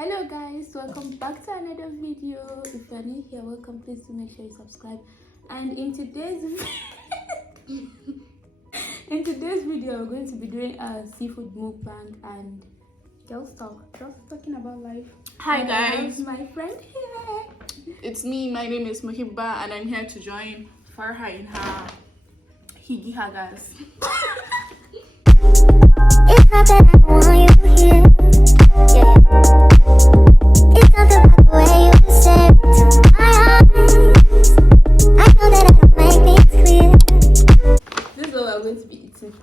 Hello guys, welcome back to another video. If you're new here, welcome. Please do make sure you subscribe. And in today's video we're going to be doing a seafood mukbang and girls talking about life. Hi guys, my friend here. it's me. My name is Muhibba and I'm here to join Farha in her higi hagas. It's not that I want you here, yeah. It's not about the way you stare into my eyes. I know that I don't make things clear. This is what we're going to be eating.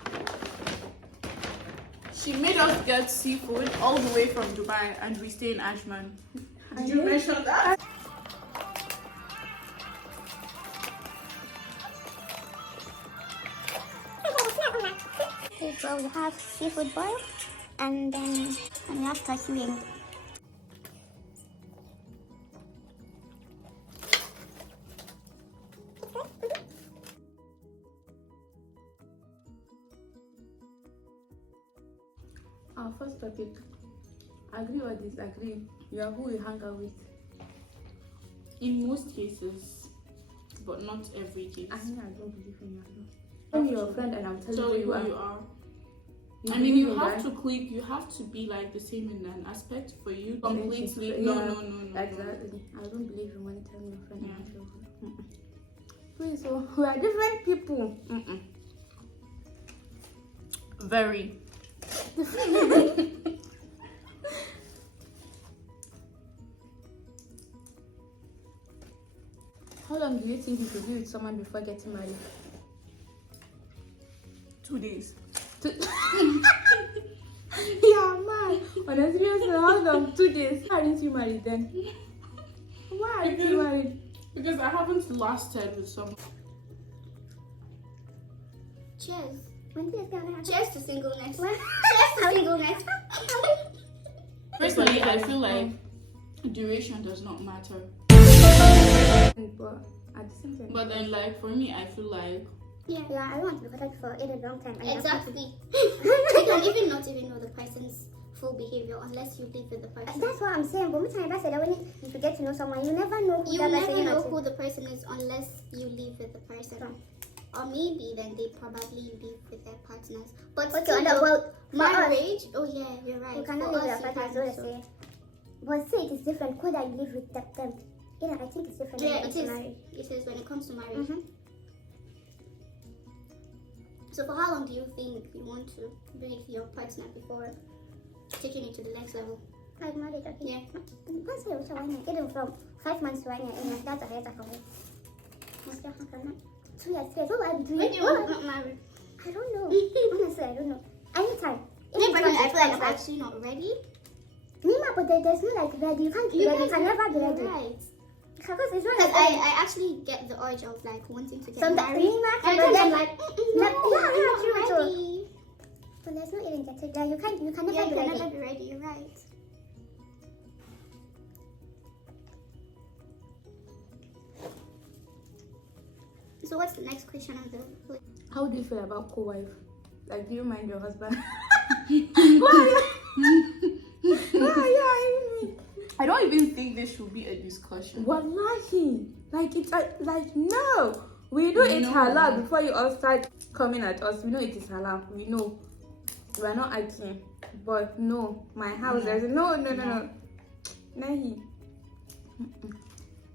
She made us get seafood all the way from Dubai and we stay in Ajman. Did you mention that? Okay, so we have seafood boil and then we have tahini. Our first topic: agree or disagree. You are who you hang out with. In most cases, but not every case. I don't believe in you. Tell me your friend and I'll tell you who you are. I mean, you have to click. You have to be like the same in an aspect for you completely. Yeah, No. Exactly. I don't believe you when you tell me your friend. Yeah. Please, so we are different people. Very. How long do you think you should be with someone before getting married? 2 days. Yeah, man. On a serious note, how long? 2 days. Why aren't you married then? Why aren't you married? Because I haven't lasted with someone. Cheers. Cheers to singleness. Cheers to singleness. Personally, I feel like duration does not matter. But at the same time. But then, like, for me, I feel like Yeah, I want to be protected for a long time. Exactly. You can even not even know the person's full behavior unless you live with the person. That's what I'm saying. But time I said that when you get to know someone, you never know who who the person is unless you live with the person. Or maybe then they probably live with their partners. But okay, about marriage, oh yeah, you're right. You cannot live with your partners. So. But say it is different. Could I live with them? Yeah, I think it's different. Yeah, it is. It is when it comes to marriage. So for how long do you think you want to be with your partner before taking it to the next level? 5 months, okay. Yeah. Once I was getting from 5 months to 1 year, and that's a head of it. 2 years, what will I be doing? When do you want not married? I don't know. Honestly, I don't know. Anytime. I feel like I'm actually not ready. Nima, but there's no like ready. You can't be ready. You can never be ready. Right. Because it's not like I actually get the urge of like wanting to get married. And then like, true. But there's no even getting there. You can never be ready. You're right. So what's the next question on the list? How do you feel about co-wife? Like, do you mind your husband? I don't even think this should be a discussion. Wallahi, like it's like no. We know it's halal before you all start coming at us. We know it is halal. We know. We're not acting, but no, my house there's no. Nahi.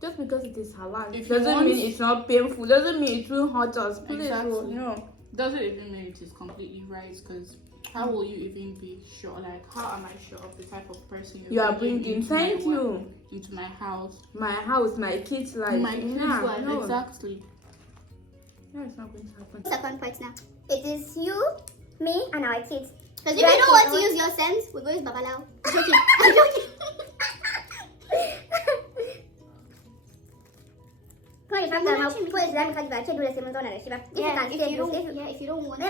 Just because it is halal doesn't mean it's not painful. Doesn't mean it will hurt us. Please, exactly. No. Doesn't even mean it is completely right because how will you even be sure? Like, how am I sure of the type of person you are bringing? Thank you. Into my house. My house, my kids' life. My kids' life, no. Exactly. No, it's not going to happen. Second partner. It is you, me, and our kids. Because if you don't want to use your sense, we'll go use Babalao. I'm joking. I'm joking. If you don't want to.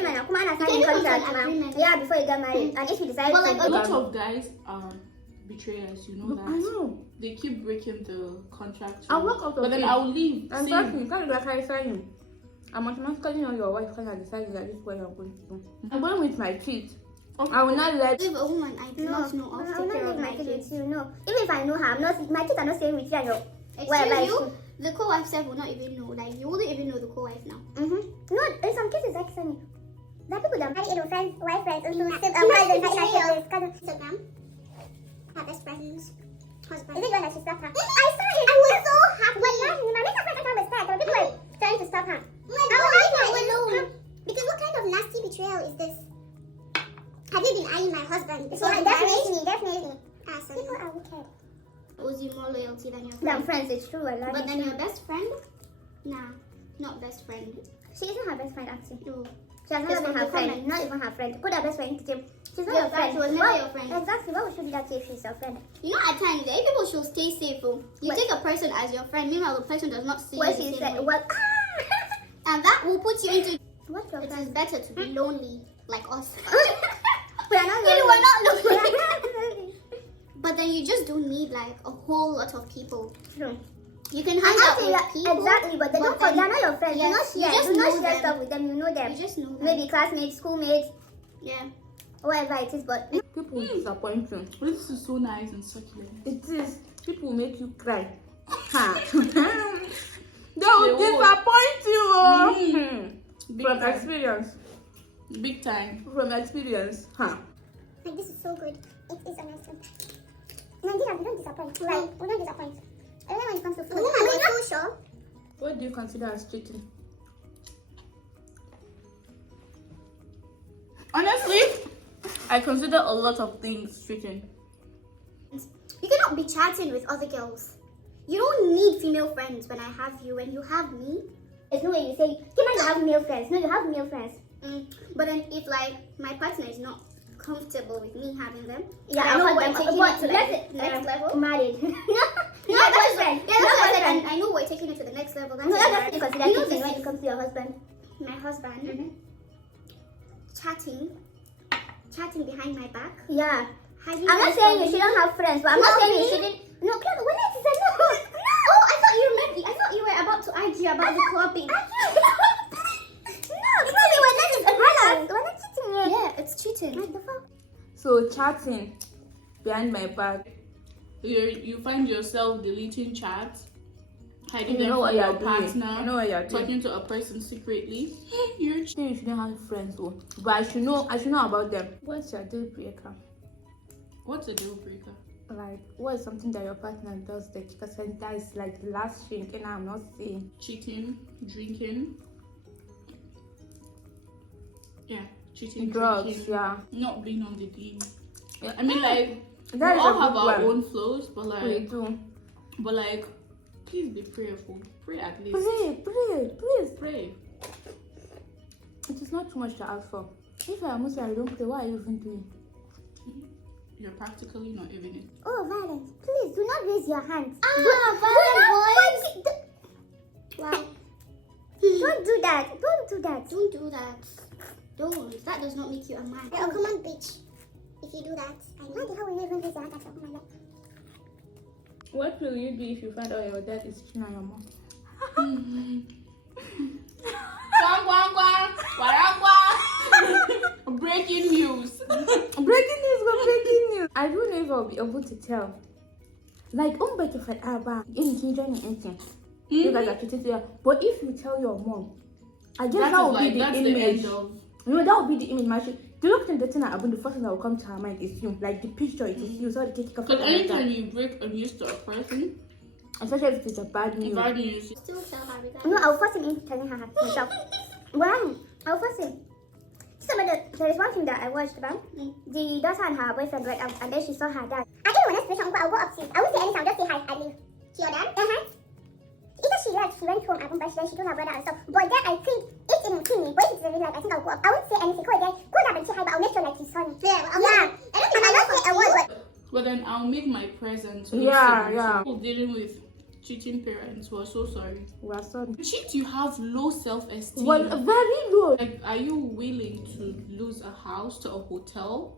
Yeah, before you get married. And if you decide a lot of guys are betrayers, you know that. I know. They keep breaking the contract. I'll walk out of but then I'll leave. Exactly. You can't be like I sign you. I'm automatically on your wife when I decide that this is what you're going to do. I'm going with my kids. I will not let. If a woman I do not know of take care of my kids. You know, even if I know her, I'm not. My kids are not staying with you. And you, the co-wife self will not even know. Like you wouldn't even know the co-wife now. No, in some cases, like Sunny. There are people that marry, friends, wife friends, Instagram. Her best friend's husband. Is it one that she slapped her? I saw it. I was so happy. My makeup friend was sad. People were trying to stop her. Because what kind of nasty betrayal is this? Have you been eyeing my husband? Definitely. People are wicked. Owes you more loyalty than your friend. Than friends, it's true. I love but then your best friend? Nah, not best friend. She isn't her best friend, actually. No. She has never been her friend. Not even her friend. Put her best friend into gym. She's not your friend. She was never your friend. Exactly. Why would she do that if she's your friend? You know, at times, people should stay safe. You take a person as your friend, meanwhile the person does not see you the same way. And that will put you into... What's your friend? It is better to be lonely, like us. We are not lonely. We're not lonely. But then you just don't need like a whole lot of people. True. You can hang out with people. Exactly, but they're not your friends. Yes, you do not share stuff with them. You know them. You just know them. Maybe classmates, schoolmates. Yeah. Whatever it is, but people will disappoint you. This is so nice and succulent. It is. People will make you cry. They will disappoint you. From experience. Big time. From experience. Like this is so good. It is amazing. Nigeria, we don't disappoint. Like, we don't disappoint. Even when it comes to food. We're not sure. What do you consider as cheating? Honestly, I consider a lot of things cheating. You cannot be chatting with other girls. You don't need female friends when I have you. When you have me, it's no way you say, you have male friends. No, you have male friends. But then if like my partner is not comfortable with me having them, I know we're taking it to the next level. Married. That's right. Yeah, that's what I said. I know we're taking it to the next level. That's what you consider cheating when it comes to your husband. My husband. Chatting behind my back. Yeah. I'm not saying you shouldn't have friends, but I'm not saying you shouldn't. No, Claudia, when I said no. Oh, I thought you were about to argue about the clubbing. No, because we're not cheating yet. Yeah, it's cheating. What the fuck? So chatting behind my back. You find yourself deleting chats, hiding them what from your doing. partner, You know what you're doing. talking to a person secretly. You're cheating. You shouldn't have friends, though. But I should know about them. What's your deal breaker? What's a deal breaker? Like, what is something that your partner does that that is like the last thing and I'm not saying? Cheating, drinking. Yeah, cheating, drugs, drinking, yeah. Not being on the team. Yeah, I mean, like, that we all have our own flows, but like, we do. But like, please be prayerful. Pray at least. Please. Pray. It is not too much to ask for. If you are Muslim and you don't pray, what are you even doing? You're practically not even it. Oh, violence. Please, do not raise your hands. Violent boys. Wow. Don't do that. Don't do that. Don't. That does not make you a man. You're a common bitch. If you do that, I know the hell will you even raise your hands at my life. What will you do if you find out your dad is cheating on your mom? Breaking news. Breaking news. I don't know if I'll be able to tell. Like, but if I you guys are cheating together. But if you tell your mom, I guess that will be the image. That will be the image. The look at the thing that the first thing that will come to her mind is you. Like the picture, it is you. So the cake. Because anytime you break a news to a person, especially if it's a bad news. Still tell her. No, I'll force him into telling her myself. Well, I'll force him. There is one thing that I watched about. The daughter and her boyfriend went out, and then she saw her dad. I didn't want to expression, I'll go up to you. I won't say anything, I'll just say hi, I leave. To your dad? Either she left, she went home, but then she told her brother and stuff. But then I think, if it didn't see me, but if it's in real life, I think I'll go up. I won't say anything, go up and say hi, but I'll make sure like you saw me. Yeah. I don't think I'll say a word. But then I'll make my presence. Yeah. People dealing with cheating parents who are so sorry. We are sorry. Cheat, you have low self-esteem. Well, very low. Like, are you willing to lose a house to a hotel?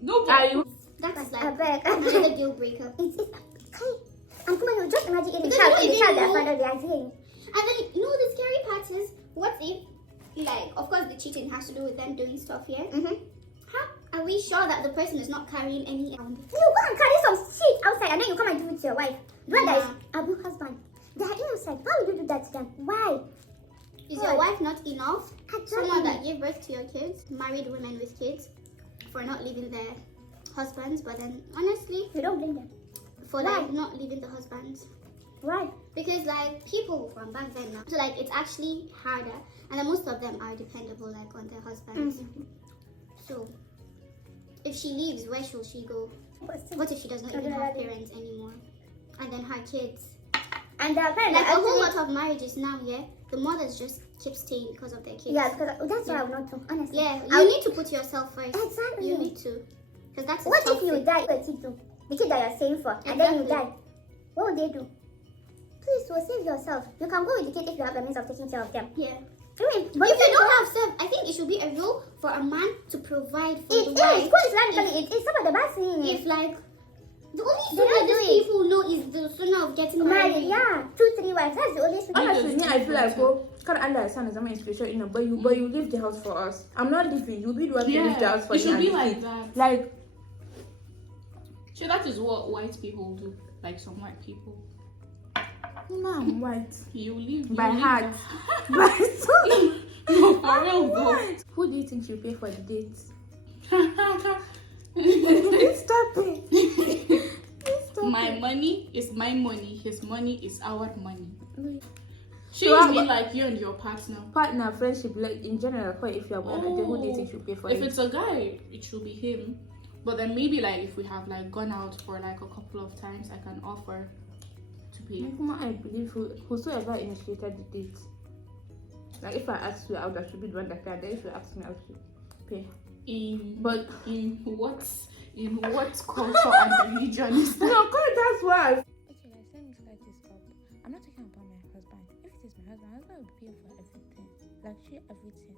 No, but are you? That's like another deal breaker. I'm coming on, just imagine in the child that found out they are saying. And then, you know, the scary part is what if, like, of course the cheating has to do with them doing stuff, yeah? How are we sure that the person is not carrying any? You go and carry some shit outside and then you come and give it to your wife. When there is Abu husband, they are innocent. Why would you do that to them? Why? Is your wife not enough? Someone that gave birth to your kids, married women with kids, for not leaving their husbands, but then honestly, you don't blame them for like not leaving the husbands. Why? Because like people from back then now, so like it's actually harder, and then most of them are dependable like on their husbands. So if she leaves, where should she go? What if she does not even have parents anymore? And then her kids. And like a whole lot of marriages now, yeah, the mothers just keep staying because of their kids. Yeah, because that's why I would not do, honestly. Yeah, you need to put yourself first. Exactly. You need to. Because that's what if you die for a kid too? The kid that you're saving for, and then you die. What would they do? Please, so save yourself. You can go with the kid if you have the means of taking care of them. Yeah. But if you don't have self, I think it should be a rule for a man to provide for the wife. It's some of the bad things. If like the only sunnah these people know is the sunnah of getting married. Yeah, 2-3 wives. That's the only sunnah. Honestly, me, I feel like, oh, can't understand as my inspiration, but you leave the house for us. I'm not leaving. You be the one to leave the house for you. It should be and like that. Like, so that is what white people do. Like some white people. no, I'm white. You leave By heart. By soul. No, for real though. Who do you think should pay for the dates? Stop it. Stop My it. money is my money. His money is our money. She So is mean like you and your partner. Friendship, like in general, if you're who do you think should pay for it? If it's a guy, it should be him. But then maybe like if we have like gone out for like a couple of times, I can offer to pay. I believe whosoever initiated the date. Like if I ask you out, I should be the one that can. Then if you ask me, I should pay. In what culture and religion is that? No, God, that's why. Okay, guys, let me start this up. I'm not talking about my husband. If it is my husband will be paying for everything. Like, share everything.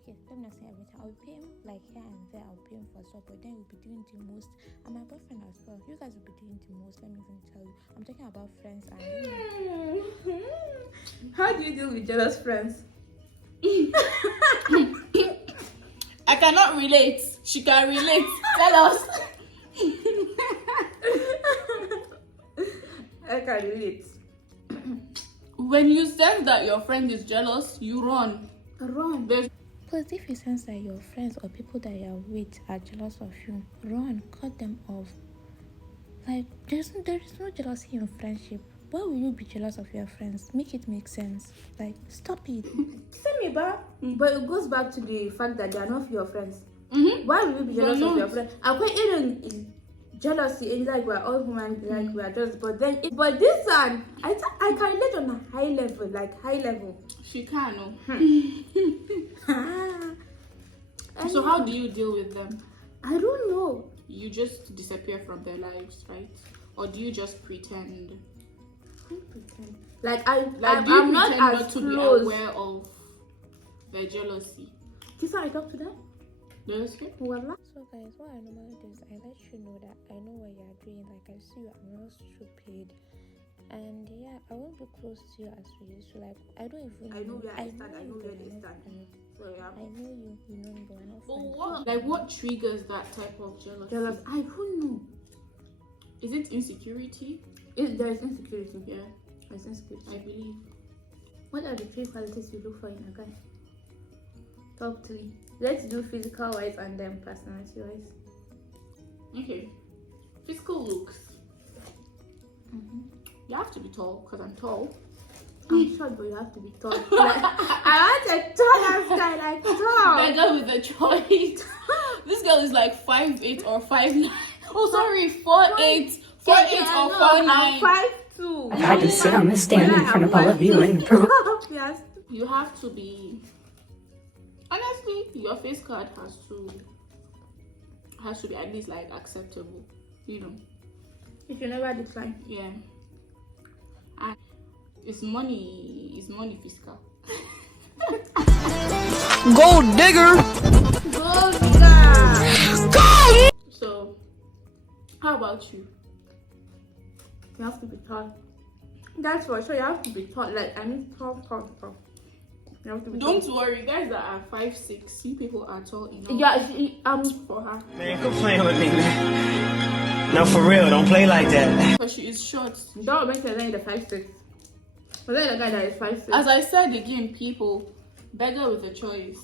Okay, let me not say everything. I'll pay him like here and there. I'll pay him for stuff, but then we'll be doing the most. And my boyfriend as well. You guys will be doing the most. Let me even tell you. I'm talking about friends and How do you deal with jealous friends? I cannot relate. She can relate. Tell us. I can relate. When you sense that your friend is jealous, you run. There's plus, if you sense that your friends or people that you're with are jealous of you, run, cut them off. Like, there is no jealousy in friendship. Why will you be jealous of your friends? Make it make sense. Like, stop it. Send me back. But it goes back to the fact that they are not your friends. Mm-hmm. Why will you be jealous of your friends? I'm quite even jealousy and like we're all human, like we're just. But then, but this one, I can relate on a high level. she can. No. And So how do you deal with them? I don't know. You just disappear from their lives, right? Or do you just pretend? Like I'm not as to close. be aware of their jealousy. This one I talk to them. Jealousy? Voila. So guys, what I normally do is I let you know that I know what you're doing. Like, I see you, I'm not stupid. And yeah, I won't be close to you as we used to. Like, I don't even I know where I stand. I know you, where but they we're not stand. friends. So yeah. I know you know me, but we're not But friends. what triggers that type of jealousy? Jealous. I don't know. Is it insecurity? There is insecurity. Yeah, There's insecurity. I believe. What are the 3 qualities you look for in a guy? Top 3. Let's do physical wise and then personality wise. Okay. Physical looks. You have to be tall because I'm tall. I'm short, but you have to be tall. Like, I want a tall guy, like tall. Beggar with a choice. This girl is like 5'8" or 5'9". Oh, sorry, 4'8", 4'8" or 4'9". I'm 5'2". I had to sit on this stand in front of all of you and prove. Yes. You have to be. Honestly, your face card has to be at least like acceptable. You know. If you never decline. Yeah. And it's money fiscal. Gold digger! Go, nigga. So, how about you? You have to be tall. That's for sure. You have to be tall. Like, I mean, tall. You have to be Don't tall. worry, guys that are 5'6", you people are tall enough. Yeah, For her. Man, quit playing with me, man. No, for real, don't play like that. But she is short. don't make her like the 5'6". But then the guy that is 5'6". As I said again, people, beggar with a choice.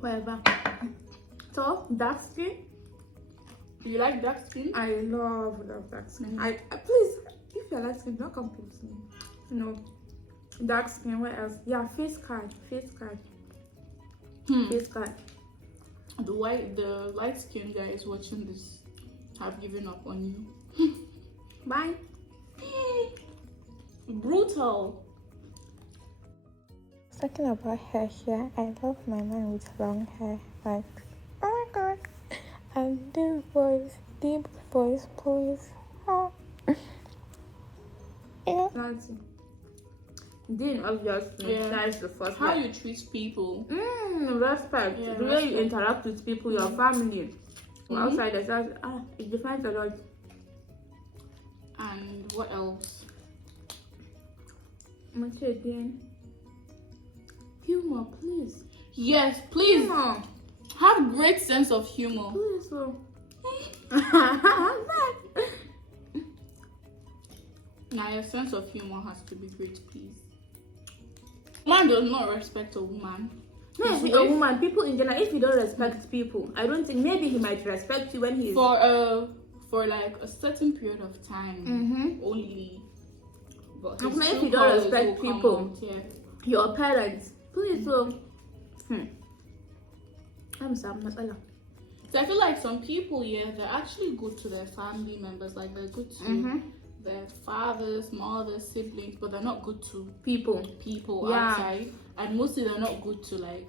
Whatever. So dark skin. Do you like dark skin? I love dark skin. I please, if you like skin, don't come close to me. No. Dark skin, what else? Yeah, face card. Face card. Face card. The light skin guys watching this have given up on you. Bye. Brutal. Talking about hair here, I love my man with long hair. Like, oh my god. And deep voice, please. Oh. Yeah. Nancy. Then obviously, Yeah. that's the first How one. you treat people. Respect. Yeah, The way you respect. interact with people, your family. Outside, it defines a lot. And what else? I'm gonna say again. Humor, please. Yes, please Humor. have great sense of humor. Please, Now your sense of humor has to be great, please. Man does not respect a woman. No, His a wife- woman, people in general, if you don't respect people, I don't think, maybe he might respect you when he's... for like a certain period of time only. But his If you true don't colours respect will come people, out, yeah. your parents, please, I'm sorry, Masala. So I feel like some people, yeah, they're actually good to their family members. Like they're good to their fathers, mothers, siblings, but they're not good to People. Yeah. outside. And mostly they're not good to like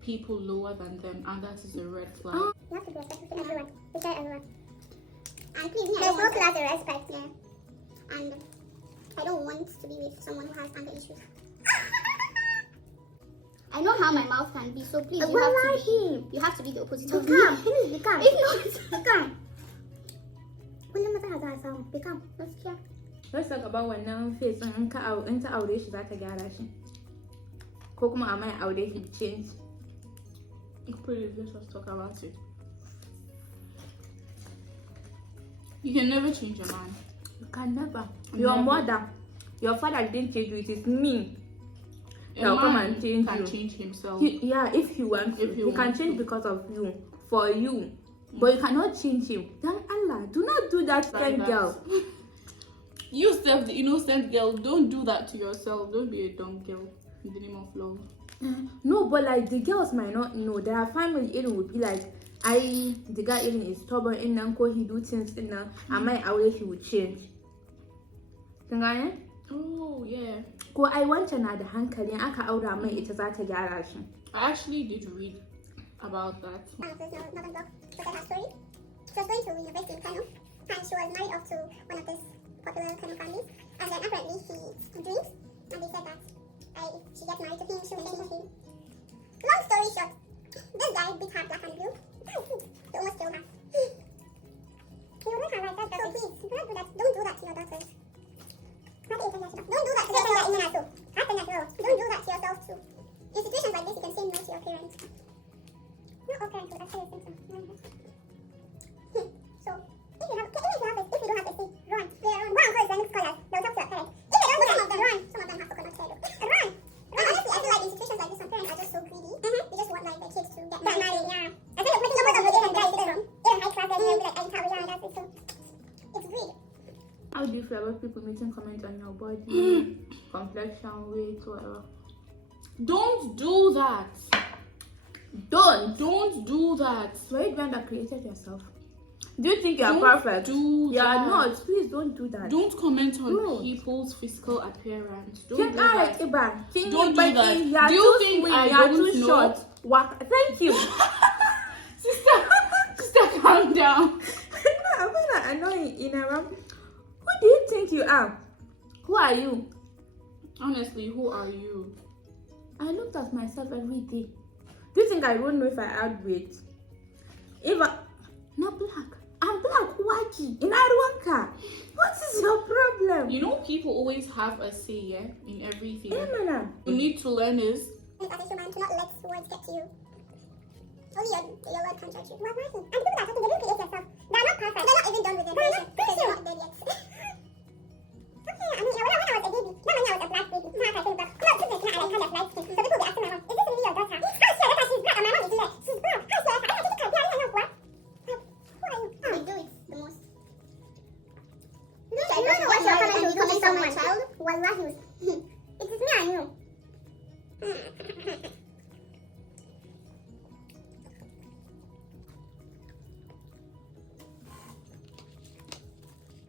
people lower than them, and that is a red flag. You have to be respectful to everyone. Respect everyone. And please, there's no class of respect, yeah. And I don't want to be with someone who has anger issues. I know how my mouth can be, so please, you have to be the opposite of me. Be calm. If not, be calm. Be calm. Let's talk about wannan face in ta aure shi za ta gyara shi. Ko kuma a mai aure he change. Please, let us talk about it. You can never change a man. You can never. Your mother, your father didn't change you, it is me. He'll come and change can you. change himself. If he wants to. He can change because of you, for you. But you cannot change him. Then Allah, do not do that, Like that. girl. You, the innocent girl, don't do that to yourself. Don't be a dumb girl in the name of love. No, but like the girls might not know. Their family even would be like, the guy even is stubborn in Nanko, he do things in now. And my aure he would change. Kin Oh yeah. Ko ai wancan na da hankali aka aura mai ita za ta gyara shi. I actually did read about that. There's another blog to tell her story. She was going to university in Kano, and she was married off to one of these popular Kano families. And then apparently he drinks, and they said that if she gets married to him, she will change him. Long story short, this guy beat her black and blue. He almost killed her. He will make her like that. So please, do not do that. Don't do that to your daughters. Don't do that to your daughters. Don't do that to yourself too. In situations like this, you can say no to your parents. Not all parents will actually think so. So, if you don't have a seat, run. Yeah, run. Go and call Islamic scholars. They'll talk to your parents. If they don't, some of them run. Some of them have coconut hair. Run. And honestly, I feel like in situations like this, some parents are just so greedy. They just want like their kids to get married. Yeah. I feel like making some of the Asian guys even high class guys will be like, I can't be that's it. So, it's greed. How do you feel about people making comments on your body, complexion, weight, whatever? Don't do that. Don't do that. Were you the one that created yourself? Do you think you are Don't perfect? do You are that. not. Please don't do that. Don't comment on No. people's physical appearance. Don't Think do that. Don't Don't do that. You are Do you too think sweet, I you are don't too know? short. Thank you. Sister, calm down. I find that annoying, Who do you think you are? Who are you? Honestly, who are you? I looked at myself every day. Do you think I won't know if I add weight? If I not black, I'm black wacky in Arwanka. What is your problem? You know, people always have a say, yeah, in everything. Yeah, madam. You need to learn is As a human, to not let words get to you. Only your Lord can judge you. Why? And people that are talking, they don't create yourself. They are not perfect. They're not even done with their creation because they're not dead yet. Okay, I mean, when I was a baby, not when I was a black baby. Not like I think, but no, children can have kind of light skin. So people will be asking my mom, is this really your daughter? How is your daughter? She's black and my mom is red. She's black. How is your daughter? I don't think I don't know what. Who are you? You do it the most. You don't know what you're coming to become someone, child. Wallahi. It is me and you.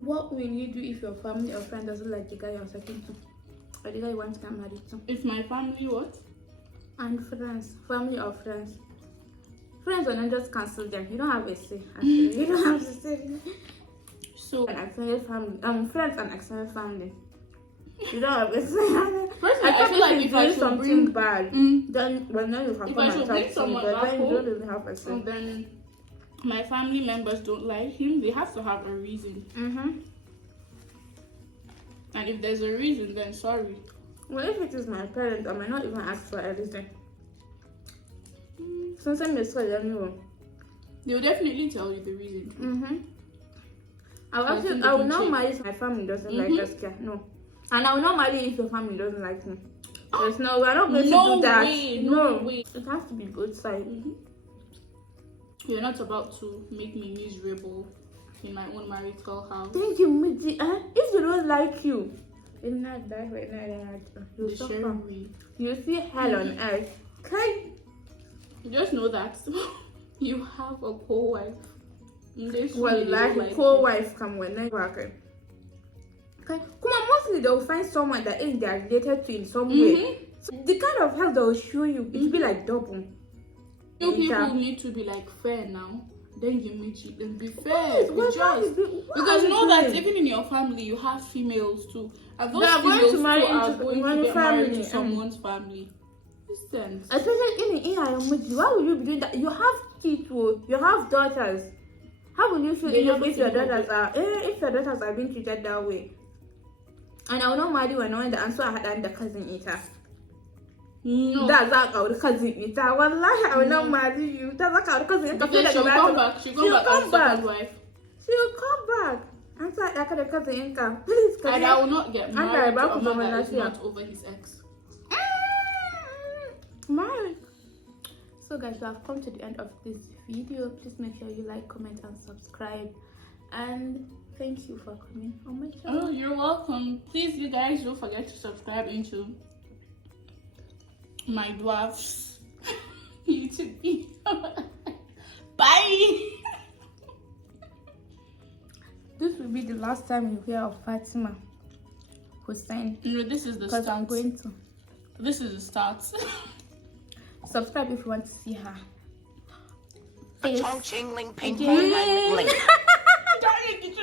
What will you do if your family or friend doesn't like the guy you're talking to? Or the guy you want to get married to? if my family what? And friends. Family or friends. Friends will not just cancel them. You don't have a say. Actually. You don't have a say. So And extended family. Friends and extended family. You don't have a say. personally, I feel like if I doing should something bring bad, Mm. then well, now you can If come I and should talk bring to me, someone but back then you home, don't really have a say. and then my family members don't like him, they have to have a reason. And if there's a reason, then sorry. Well, if it is my parents, I might not even ask for anything. Sometimes they say anyway. They'll definitely tell you the reason. I will I actually, think I will they not can marry if my family doesn't like us. No, and I will not marry if your family doesn't like me. There's no, we're not going No to do that. way, no way. It has to be both sides. You're not about to make me miserable in my own marital house. Thank you, Miji. If they don't like you, it's not that way. You'll The suffer. sharing. You see hell on earth. Okay. Just know that you have a co-wife. Well, like co-wife come when they work. Okay. Come on, mostly they'll find someone that ain't they're related to in some way. So the kind of help they'll show you, it'll be like double. You people need to be like fair now. Then you meet you and be fair. Yes, Be what just. are Because you know that doing? even in your family you have females too. And those They are going females to marry too are into going one to get married family, to someone's family. Listen. Especially in Ayamuji, why will you be doing that? You have kids, you have daughters. How will you feel They if have your to daughters are being treated that way? And I will not marry when I went and so I had the cousin eater. No. That's like our cousin eater. Wallahi, I will not marry you. That's like our cousin eater. Because she'll come back. She'll come back as a second wife. She'll come back. And so like the cousin eater. Please, And I will not get married to a man that is year. not over his ex. Married. So guys, we have come to the end of this video. Please make sure you like, comment and subscribe, and thank you for coming on my channel. Oh, you're welcome. Please, you guys, don't forget to subscribe into my dwarf's YouTube video. Bye. This will be the last time you hear of Fatima Hussein, No, this is the because start. I'm going to This is the start. subscribe if you want to see her A face. chong ching ling ping Again. pong bang ling. Darling,